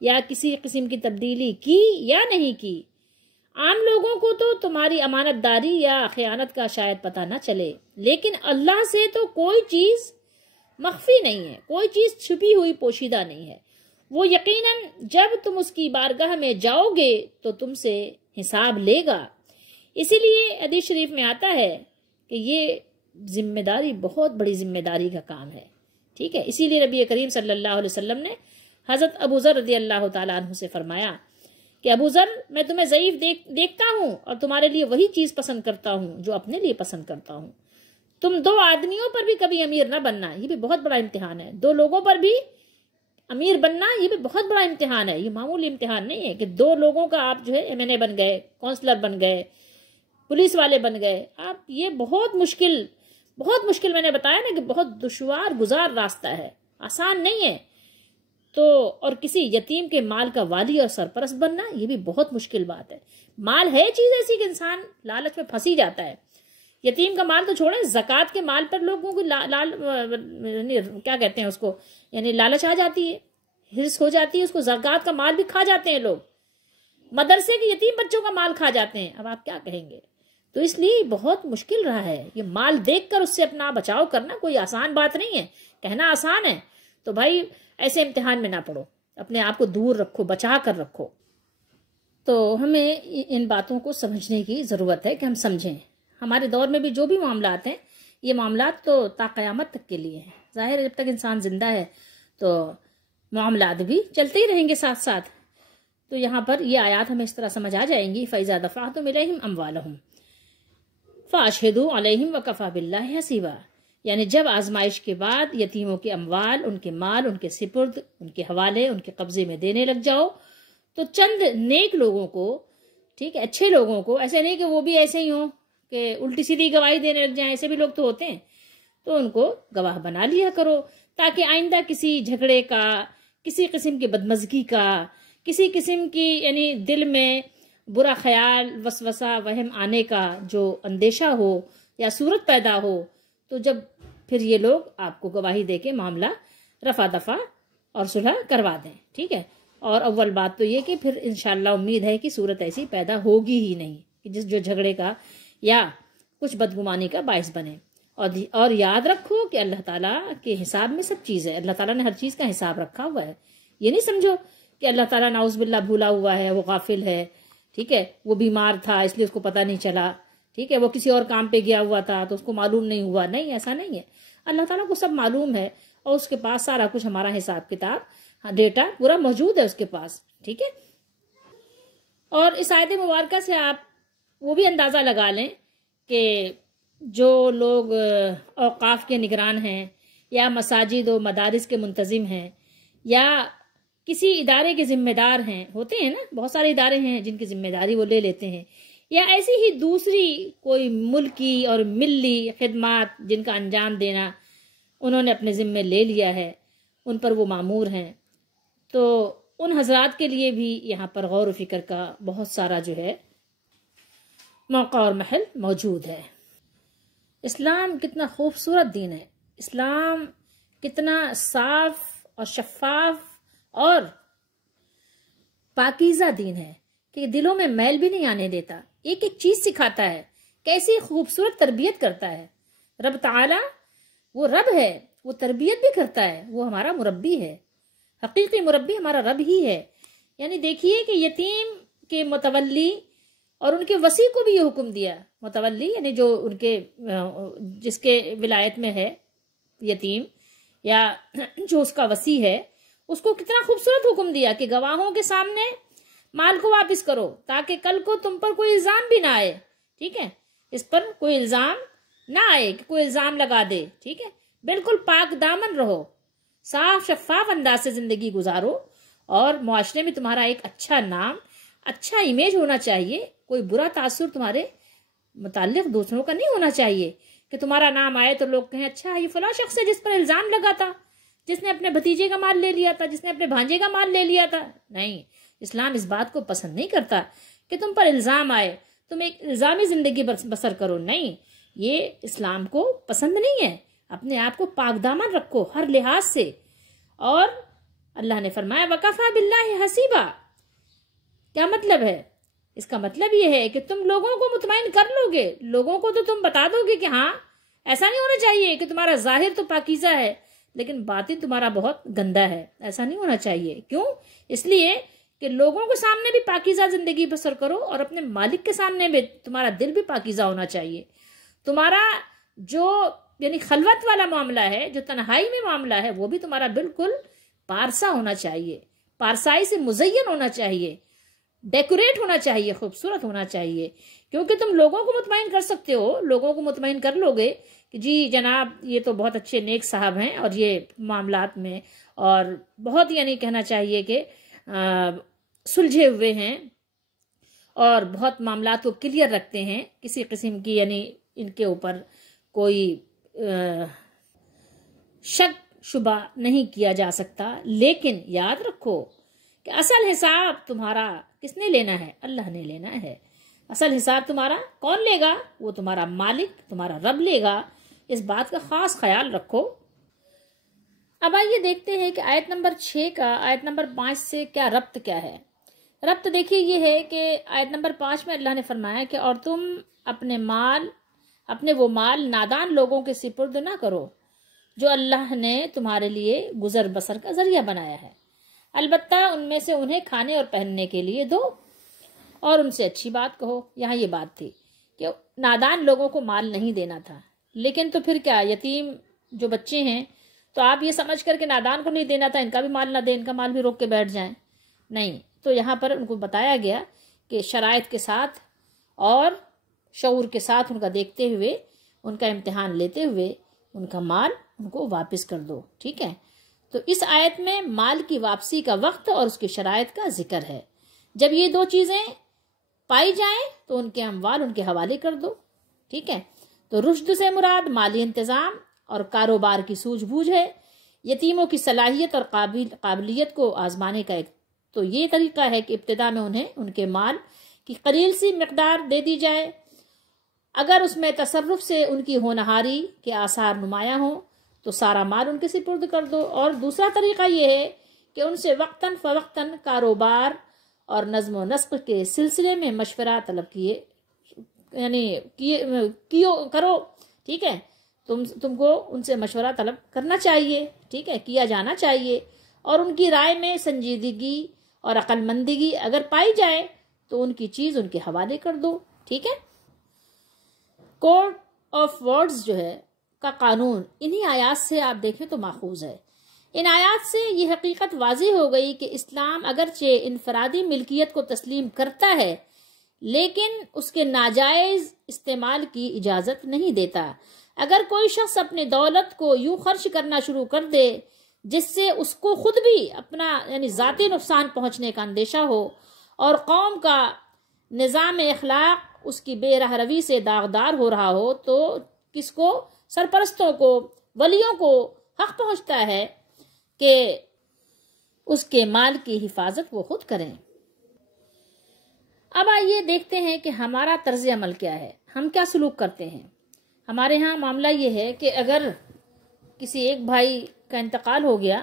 یا کسی قسم کی تبدیلی کی یا نہیں کی۔ عام لوگوں کو تو تمہاری امانت داری یا خیانت کا شاید پتہ نہ چلے، لیکن اللہ سے تو کوئی چیز مخفی نہیں ہے، کوئی چیز چھپی ہوئی پوشیدہ نہیں ہے۔ وہ یقیناً جب تم اس کی بارگاہ میں جاؤ گے تو تم سے حساب لے گا۔ اسی لیے حدیث شریف میں آتا ہے کہ یہ ذمہ داری بہت بڑی ذمہ داری کا کام ہے، ٹھیک ہے۔ اسی لیے نبی کریم صلی اللہ علیہ وسلم نے حضرت ابو ذر رضی اللہ تعالیٰ عنہ سے فرمایا کہ ابو ذر، میں تمہیں ضعیف دیکھتا ہوں اور تمہارے لیے وہی چیز پسند کرتا ہوں جو اپنے لیے پسند کرتا ہوں۔ تم دو آدمیوں پر بھی کبھی امیر نہ بننا، یہ بھی بہت بڑا امتحان ہے۔ دو لوگوں پر بھی امیر بننا یہ بھی بہت بڑا امتحان ہے، یہ معمولی امتحان نہیں ہے کہ دو لوگوں کا آپ جو ہے MNA بن گئے، کونسلر بن گئے، پولیس والے بن گئے آپ، یہ بہت مشکل میں نے بتایا نا کہ بہت دشوار گزار راستہ ہے، آسان نہیں ہے۔ تو اور کسی یتیم کے مال کا والی اور سرپرست بننا یہ بھی بہت مشکل بات ہے۔ مال ہے چیز ایسی کہ انسان لالچ میں پھنسی جاتا ہے۔ یتیم کا مال تو چھوڑیں، زکوٰۃ کے مال پر لوگوں کو کیا کہتے ہیں اس کو، یعنی لالچ آ جاتی ہے، حرص ہو جاتی ہے، اس کو زکوٰۃ کا مال بھی کھا جاتے ہیں لوگ، مدرسے کے یتیم بچوں کا مال کھا جاتے ہیں، اب آپ کیا کہیں گے؟ تو اس لیے بہت مشکل رہا ہے یہ مال دیکھ کر اس سے اپنا بچاؤ کرنا، کوئی آسان بات نہیں ہے، کہنا آسان ہے۔ تو بھائی ایسے امتحان میں نہ پڑو، اپنے آپ کو دور رکھو، بچا کر رکھو۔ تو ہمیں ان باتوں کو سمجھنے کی ضرورت ہے کہ ہم سمجھیں۔ ہمارے دور میں بھی جو بھی معاملات ہیں، یہ معاملات تو تا قیامت تک کے لیے ہیں۔ ظاہر ہے جب تک انسان زندہ ہے تو معاملات بھی چلتے ہی رہیں گے ساتھ ساتھ۔ تو یہاں پر یہ آیات ہمیں اس طرح سمجھ آ جائیں گی، فَإِذَا دَفَعْتُمْ إِلَيْهِمْ أَمْوَالَهُمْ فَأَشْهِدُوا عَلَيْهِمْ وَكَفَى بِاللَّهِ حَسِيبًا، یعنی جب آزمائش کے بعد یتیموں کے اموال، ان کے مال، ان کے سپرد، ان کے حوالے، ان کے قبضے میں دینے لگ جاؤ تو چند نیک لوگوں کو، ٹھیک ہے، اچھے لوگوں کو، ایسے نہیں کہ وہ بھی ایسے ہی ہوں کہ الٹی سیدھی گواہی دینے لگ جائیں، ایسے بھی لوگ تو ہوتے ہیں، تو ان کو گواہ بنا لیا کرو تاکہ آئندہ کسی جھگڑے کا، کسی قسم کی بدمزگی کا، کسی قسم کی یعنی دل میں برا خیال، وسوسہ، وہم آنے کا جو اندیشہ ہو یا صورت پیدا ہو، تو جب پھر یہ لوگ آپ کو گواہی دے کے معاملہ رفع دفع اور صلح کروا دیں، ٹھیک ہے۔ اور اول بات تو یہ کہ پھر انشاءاللہ امید ہے کہ صورت ایسی پیدا ہوگی ہی نہیں کہ جو جھگڑے کا یا کچھ بدگمانی کا باعث بنے۔ اور یاد رکھو کہ اللہ تعالیٰ کے حساب میں سب چیز ہے، اللہ تعالیٰ نے ہر چیز کا حساب رکھا ہوا ہے۔ یہ نہیں سمجھو کہ اللہ تعالیٰ نعوذ باللہ بھولا ہوا ہے، وہ غافل ہے، ٹھیک ہے، وہ بیمار تھا اس لیے اس کو پتہ نہیں چلا، ٹھیک ہے، وہ کسی اور کام پہ گیا ہوا تھا تو اس کو معلوم نہیں ہوا۔ نہیں، ایسا نہیں ہے، اللہ تعالیٰ کو سب معلوم ہے اور اس کے پاس سارا کچھ ہمارا حساب کتاب، ڈیٹا پورا موجود ہے اس کے پاس، ٹھیک ہے۔ اور اس آیت مبارکہ سے آپ وہ بھی اندازہ لگا لیں کہ جو لوگ اوقاف کے نگران ہیں یا مساجد و مدارس کے منتظم ہیں یا کسی ادارے کے ذمہ دار ہیں، ہوتے ہیں نا، بہت سارے ادارے ہیں جن کی ذمہ داری وہ لے لیتے ہیں، یا ایسی ہی دوسری کوئی ملکی اور ملی خدمات جن کا انجام دینا انہوں نے اپنے ذمے لے لیا ہے، ان پر وہ مامور ہیں، تو ان حضرات کے لیے بھی یہاں پر غور و فکر کا بہت سارا جو ہے موقع اور محل موجود ہے۔ اسلام کتنا خوبصورت دین ہے، اسلام کتنا صاف اور شفاف اور پاکیزہ دین ہے کہ دلوں میں میل بھی نہیں آنے دیتا، ایک ایک چیز سکھاتا ہے، کیسی خوبصورت تربیت کرتا ہے۔ رب تعالی وہ رب ہے، وہ تربیت بھی کرتا ہے، وہ ہمارا مربی ہے، حقیقی مربی ہمارا رب ہی ہے۔ یعنی دیکھیے کہ یتیم کے متولی اور ان کے وصی کو بھی یہ حکم دیا، متولی یعنی جو ان کے جس کے ولایت میں ہے یتیم یا جو اس کا وصی ہے، اس کو کتنا خوبصورت حکم دیا کہ گواہوں کے سامنے مال کو واپس کرو تاکہ کل کو تم پر کوئی الزام بھی نہ آئے، ٹھیک ہے، اس پر کوئی الزام نہ آئے کہ کوئی الزام لگا دے، ٹھیک ہے، بالکل پاک دامن رہو، صاف شفاف انداز سے زندگی گزارو، اور معاشرے میں تمہارا ایک اچھا نام، اچھا امیج ہونا چاہیے، کوئی برا تاثر تمہارے متعلق دوسروں کا نہیں ہونا چاہیے کہ تمہارا نام آئے تو لوگ کہیں اچھا یہ فلاں شخص ہے جس پر الزام لگا تھا، جس نے اپنے بھتیجے کا مال لے لیا تھا، جس نے اپنے بھانجے کا مال لے لیا تھا۔ نہیں، اسلام اس بات کو پسند نہیں کرتا کہ تم پر الزام آئے، تم ایک الزامی زندگی بسر کرو، نہیں، یہ اسلام کو پسند نہیں ہے۔ اپنے آپ کو پاک دامن رکھو ہر لحاظ سے۔ اور اللہ نے فرمایا وَكَفَى بِاللَّهِ حَسِيبًا، کیا مطلب ہے؟ اس کا مطلب یہ ہے کہ تم لوگوں کو مطمئن کر لو گے، لوگوں کو تو تم بتا دو گے کہ ہاں ایسا نہیں ہونا چاہیے کہ تمہارا ظاہر تو پاکیزہ ہے لیکن باطن تمہارا بہت گندا ہے، ایسا نہیں ہونا چاہیے۔ کیوں؟ اس لیے کہ لوگوں کے سامنے بھی پاکیزہ زندگی بسر کرو اور اپنے مالک کے سامنے بھی تمہارا دل بھی پاکیزہ ہونا چاہیے۔ تمہارا جو یعنی خلوت والا معاملہ ہے، جو تنہائی میں معاملہ ہے، وہ بھی تمہارا بالکل پارسا ہونا چاہیے، پارسائی سے مزین ہونا چاہیے، ڈیکوریٹ ہونا چاہیے، خوبصورت ہونا چاہیے، کیونکہ تم لوگوں کو مطمئن کر سکتے ہو، لوگوں کو مطمئن کر لو گے کہ جی جناب یہ تو بہت اچھے نیک صاحب ہیں اور یہ معاملات میں اور بہت یعنی کہنا چاہیے کہ سلجھے ہوئے ہیں اور بہت معاملات کو کلیئر رکھتے ہیں، کسی قسم کی یعنی ان کے اوپر کوئی شک شبہ نہیں کیا جا سکتا۔ لیکن یاد رکھو کہ اصل حساب تمہارا کس نے لینا ہے؟ اللہ نے لینا ہے۔ اصل حساب تمہارا کون لے گا؟ وہ تمہارا مالک، تمہارا رب لے گا، اس بات کا خاص خیال رکھو۔ اب آئیے دیکھتے ہیں کہ آیت نمبر 6 کا آیت نمبر 5 سے کیا ربط کیا ہے۔ ربط دیکھیے یہ ہے کہ آیت نمبر 5 میں اللہ نے فرمایا کہ اور تم اپنے وہ مال نادان لوگوں کے سپرد نہ کرو جو اللہ نے تمہارے لیے گزر بسر کا ذریعہ بنایا ہے، البتہ ان میں سے انہیں کھانے اور پہننے کے لیے دو اور ان سے اچھی بات کہو۔ یہاں یہ بات تھی کہ نادان لوگوں کو مال نہیں دینا تھا، لیکن تو پھر کیا یتیم جو بچے ہیں تو آپ یہ سمجھ کر کہ نادان کو نہیں دینا تھا، ان کا بھی مال نہ دیں، ان کا مال بھی روک کے بیٹھ جائیں، نہیں۔ تو یہاں پر ان کو بتایا گیا کہ شرائط کے ساتھ اور شعور کے ساتھ ان کا دیکھتے ہوئے، ان کا امتحان لیتے ہوئے ان کا مال ان کو واپس کر دو، ٹھیک ہے۔ تو اس آیت میں مال کی واپسی کا وقت اور اس کی شرائط کا ذکر ہے۔ جب یہ دو چیزیں پائی جائیں تو ان کے اموال ان کے حوالے کر دو، ٹھیک ہے۔ تو رشد سے مراد مالی انتظام اور کاروبار کی سوجھ بوجھ ہے، یتیموں کی صلاحیت اور قابلیت کو آزمانے کا ایک تو یہ طریقہ ہے کہ ابتدا میں انہیں ان کے مال کی قلیل سی مقدار دے دی جائے۔ اگر اس میں تصرف سے ان کی ہونہاری کے آثار نمایاں ہوں تو سارا مال ان کے سپرد کر دو۔ اور دوسرا طریقہ یہ ہے کہ ان سے وقتاً فوقتاً کاروبار اور نظم و نسق کے سلسلے میں مشورہ طلب کرو، ٹھیک ہے، تم کو ان سے مشورہ طلب کرنا چاہیے، ٹھیک ہے، کیا جانا چاہیے، اور ان کی رائے میں سنجیدگی اور عقل مندی اگر پائی جائے تو ان کی چیز ان کے حوالے کر دو، ٹھیک ہے۔ کوڈ آف ورڈز جو ہے کا قانون انہی آیات سے آپ دیکھیں تو ماخوذ ہے۔ ان آیات سے یہ حقیقت واضح ہو گئی کہ اسلام اگرچہ انفرادی ملکیت کو تسلیم کرتا ہے لیکن اس کے ناجائز استعمال کی اجازت نہیں دیتا۔ اگر کوئی شخص اپنی دولت کو یوں خرچ کرنا شروع کر دے جس سے اس کو خود بھی اپنا ذاتی نقصان پہنچنے کا اندیشہ ہو اور قوم کا نظام اخلاق اس کی بے راہ روی سے داغدار ہو رہا ہو تو کس کو؟ سرپرستوں کو، ولیوں کو حق پہنچتا ہے کہ اس کے مال کی حفاظت وہ خود کریں۔ اب آئیے دیکھتے ہیں کہ ہمارا طرز عمل کیا ہے، ہم کیا سلوک کرتے ہیں۔ ہمارے ہاں معاملہ یہ ہے کہ اگر کسی ایک بھائی کا انتقال ہو گیا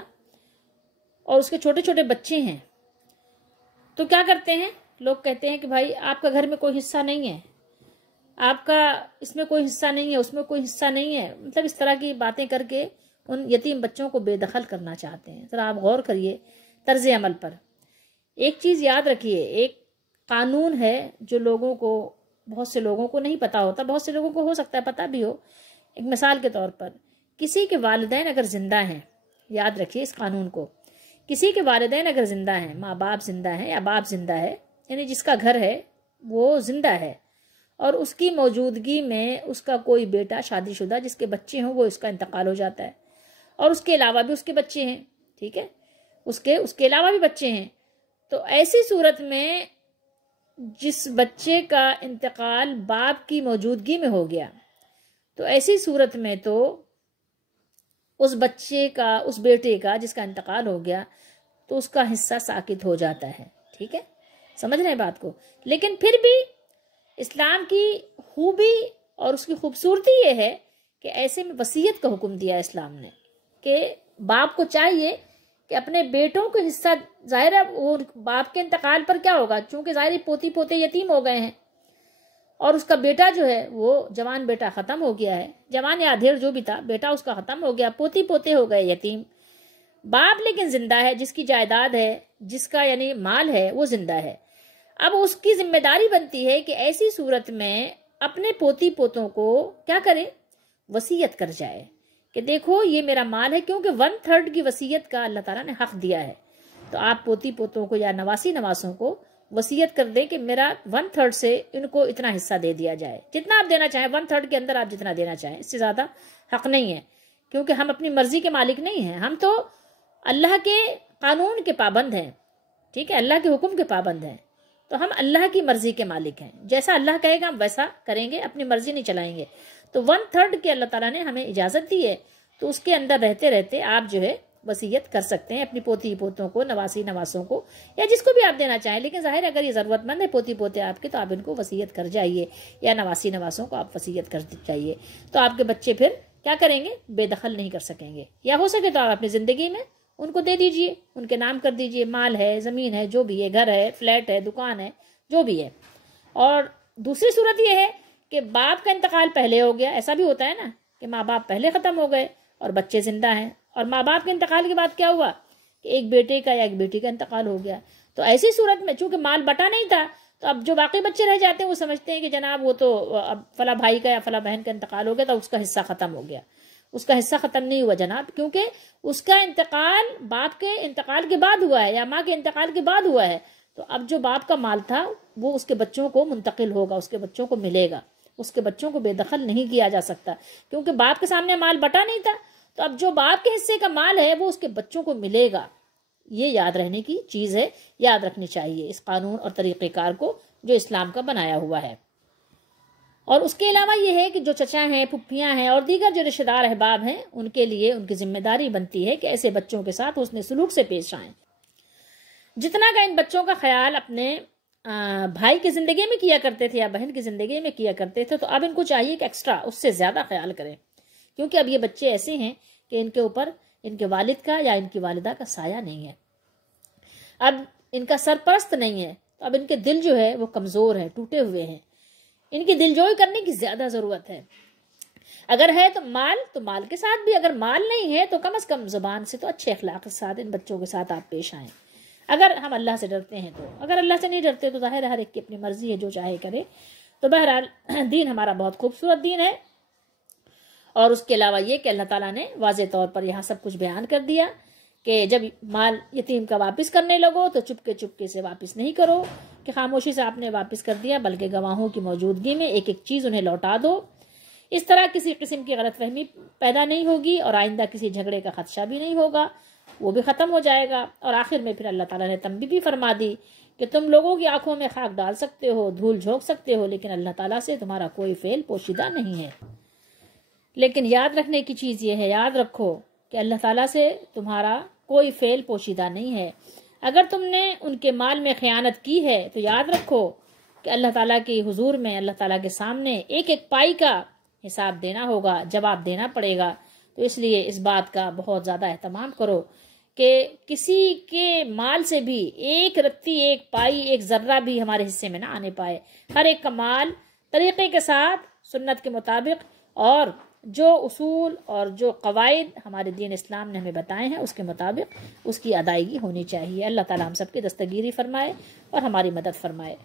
اور اس کے چھوٹے چھوٹے بچے ہیں تو کیا کرتے ہیں؟ لوگ کہتے ہیں کہ بھائی آپ کا گھر میں کوئی حصہ نہیں ہے، آپ کا اس میں کوئی حصہ نہیں ہے، اس میں کوئی حصہ نہیں ہے، مطلب اس طرح کی باتیں کر کے ان یتیم بچوں کو بے دخل کرنا چاہتے ہیں۔ ذرا آپ غور کریے طرز عمل پر۔ ایک چیز یاد رکھیے، ایک قانون ہے جو لوگوں کو، بہت سے لوگوں کو نہیں پتا ہوتا، بہت سے لوگوں کو ہو سکتا ہے پتہ بھی ہو۔ ایک مثال کے طور پر کسی کے والدین اگر زندہ ہیں، یاد رکھیے اس قانون کو، کسی کے والدین اگر زندہ ہیں، ماں باپ زندہ ہیں یا باپ زندہ ہے، یعنی جس کا گھر ہے وہ زندہ ہے اور اس کی موجودگی میں اس کا کوئی بیٹا شادی شدہ جس کے بچے ہوں وہ اس کا انتقال ہو جاتا ہے اور اس کے علاوہ بھی اس کے بچے ہیں، ٹھیک ہے، اس کے علاوہ بھی بچے ہیں، تو ایسی صورت میں جس بچے کا انتقال باپ کی موجودگی میں ہو گیا تو ایسی صورت میں تو اس بچے کا، اس بیٹے کا جس کا انتقال ہو گیا تو اس کا حصہ ساقط ہو جاتا ہے، ٹھیک ہے، سمجھ رہے ہیں بات کو۔ لیکن پھر بھی اسلام کی خوبی اور اس کی خوبصورتی یہ ہے کہ ایسے میں وصیت کا حکم دیا اسلام نے کہ باپ کو چاہیے کہ اپنے بیٹوں کو حصہ، ظاہر ہے وہ باپ کے انتقال پر کیا ہوگا، چونکہ ظاہر پوتی پوتے یتیم ہو گئے ہیں اور اس کا بیٹا جو ہے وہ جوان بیٹا ختم ہو گیا ہے، جوان یا ادھیڑ جو بھی تھا، بیٹا اس کا ختم ہو گیا، پوتی پوتے ہو گئے یتیم، باپ لیکن زندہ ہے، جس کی جائیداد ہے، جس کا یعنی مال ہے وہ زندہ ہے۔ اب اس کی ذمہ داری بنتی ہے کہ ایسی صورت میں اپنے پوتی پوتوں کو کیا کرے؟ وصیت کر جائے کہ دیکھو یہ میرا مال ہے، کیونکہ 1/3 کی وصیت کا اللہ تعالیٰ نے حق دیا ہے، تو آپ پوتی پوتوں کو یا نواسی نواسوں کو وصیت کر دیں کہ میرا 1/3 سے ان کو اتنا حصہ دے دیا جائے، جتنا آپ دینا چاہیں، 1/3 کے اندر آپ جتنا دینا چاہیں، اس سے زیادہ حق نہیں ہے، کیونکہ ہم اپنی مرضی کے مالک نہیں ہیں، ہم تو اللہ کے قانون کے پابند ہیں، ٹھیک ہے، اللہ کے حکم کے پابند ہیں، تو ہم اللہ کی مرضی کے مالک ہیں، جیسا اللہ کہے گا ہم ویسا کریں گے، اپنی مرضی نہیں چلائیں گے۔ تو 1/3 کی اللہ تعالیٰ نے ہمیں اجازت دی ہے، تو اس کے اندر رہتے رہتے آپ جو ہے وصیت کر سکتے ہیں اپنی پوتی پوتوں کو، نواسی نواسوں کو، یا جس کو بھی آپ دینا چاہیں، لیکن ظاہر اگر یہ ضرورت مند ہے پوتی پوتے آپ کے تو آپ ان کو وصیت کر جائیے، یا نواسی نواسوں کو آپ وصیت کر جائیے، تو آپ کے بچے پھر کیا کریں گے؟ بے دخل نہیں کر سکیں گے، یا ہو سکے تو آپ اپنی زندگی میں ان کو دے دیجئے، ان کے نام کر دیجئے، مال ہے، زمین ہے، جو بھی ہے، گھر ہے، فلیٹ ہے، دکان ہے، جو بھی ہے۔ اور دوسری صورت یہ ہے کہ باپ کا انتقال پہلے ہو گیا، ایسا بھی ہوتا ہے نا کہ ماں باپ پہلے ختم ہو گئے اور بچے زندہ ہیں، اور ماں باپ کے انتقال کے بعد کیا ہوا کہ ایک بیٹے کا یا ایک بیٹی کا انتقال ہو گیا، تو ایسی صورت میں چونکہ مال بٹا نہیں تھا تو اب جو باقی بچے رہ جاتے ہیں وہ سمجھتے ہیں کہ جناب وہ تو اب فلاں بھائی کا یا فلاں بہن کا انتقال ہو گیا تو اس کا حصہ ختم ہو گیا۔ اس کا حصہ ختم نہیں ہوا جناب، کیونکہ اس کا انتقال باپ کے انتقال کے بعد ہوا ہے یا ماں کے انتقال کے بعد ہوا ہے، تو اب جو باپ کا مال تھا وہ اس کے بچوں کو منتقل ہوگا، اس کے بچوں کو ملے گا، اس کے بچوں کو بے دخل نہیں کیا جا سکتا، کیونکہ باپ کے سامنے مال بٹا نہیں تھا، تو اب جو باپ کے حصے کا مال ہے وہ اس کے بچوں کو ملے گا۔ یہ یاد رہنے کی چیز ہے، یاد رکھنی چاہیے اس قانون اور طریقہ کار کو جو اسلام کا بنایا ہوا ہے۔ اور اس کے علاوہ یہ ہے کہ جو چچا ہیں، پھپھیاں ہیں اور دیگر جو رشتہ دار احباب ہیں، ان کے لیے ان کی ذمہ داری بنتی ہے کہ ایسے بچوں کے ساتھ حسن سلوک سے پیش آئیں۔ جتنا کا ان بچوں کا خیال اپنے بھائی کی زندگی میں کیا کرتے تھے یا بہن کی زندگی میں کیا کرتے تھے، تو اب ان کو چاہیے کہ ایکسٹرا اس سے زیادہ خیال کریں، کیونکہ اب یہ بچے ایسے ہیں کہ ان کے اوپر ان کے والد کا یا ان کی والدہ کا سایہ نہیں ہے، اب ان کا سرپرست نہیں ہے، تو اب ان کے دل جو ہے وہ کمزور ہے، ٹوٹے ہوئے ہیں، ان کی دلجوئی کرنے کی زیادہ ضرورت ہے۔ اگر ہے تو مال کے ساتھ بھی، اگر مال نہیں ہے تو کم از کم زبان سے تو اچھے اخلاق کے ساتھ ان بچوں کے ساتھ آپ پیش آئیں، اگر ہم اللہ سے ڈرتے ہیں تو۔ اگر اللہ سے نہیں ڈرتے تو ظاہر ہے ہر ایک کی اپنی مرضی ہے، جو چاہے کرے۔ تو بہرحال دین ہمارا بہت خوبصورت دین ہے، اور اس کے علاوہ یہ کہ اللہ تعالیٰ نے واضح طور پر یہاں سب کچھ بیان کر دیا کہ جب مال یتیم کا واپس کرنے لگو تو چپکے سے واپس نہیں کرو کہ خاموشی سے آپ نے واپس کر دیا، بلکہ گواہوں کی موجودگی میں ایک ایک چیز انہیں لوٹا دو۔ اس طرح کسی قسم کی غلط فہمی پیدا نہیں ہوگی، اور آئندہ کسی جھگڑے کا خدشہ بھی نہیں ہوگا، وہ بھی ختم ہو جائے گا۔ اور آخر میں پھر اللہ تعالیٰ نے تنبیہ بھی فرما دی کہ تم لوگوں کی آنکھوں میں خاک ڈال سکتے ہو، دھول جھونک سکتے ہو، لیکن اللہ تعالیٰ سے تمہارا کوئی فعل پوشیدہ نہیں ہے۔ لیکن یاد رکھنے کی چیز یہ ہے، یاد رکھو کہ اللہ تعالیٰ سے تمہارا کوئی فعل پوشیدہ نہیں ہے۔ اگر تم نے ان کے مال میں خیانت کی ہے تو یاد رکھو کہ اللہ تعالیٰ کی حضور میں، اللہ تعالیٰ کے سامنے ایک ایک پائی کا حساب دینا ہوگا، جواب دینا پڑے گا۔ تو اس لیے اس بات کا بہت زیادہ اہتمام کرو کہ کسی کے مال سے بھی ایک رتی، ایک پائی، ایک ذرہ بھی ہمارے حصے میں نہ آنے پائے۔ ہر ایک کا مال طریقے کے ساتھ، سنت کے مطابق، اور جو اصول اور جو قواعد ہمارے دین اسلام نے ہمیں بتائے ہیں اس کے مطابق اس کی ادائیگی ہونی چاہیے۔ اللہ تعالیٰ ہم سب کی دستگیری فرمائے اور ہماری مدد فرمائے۔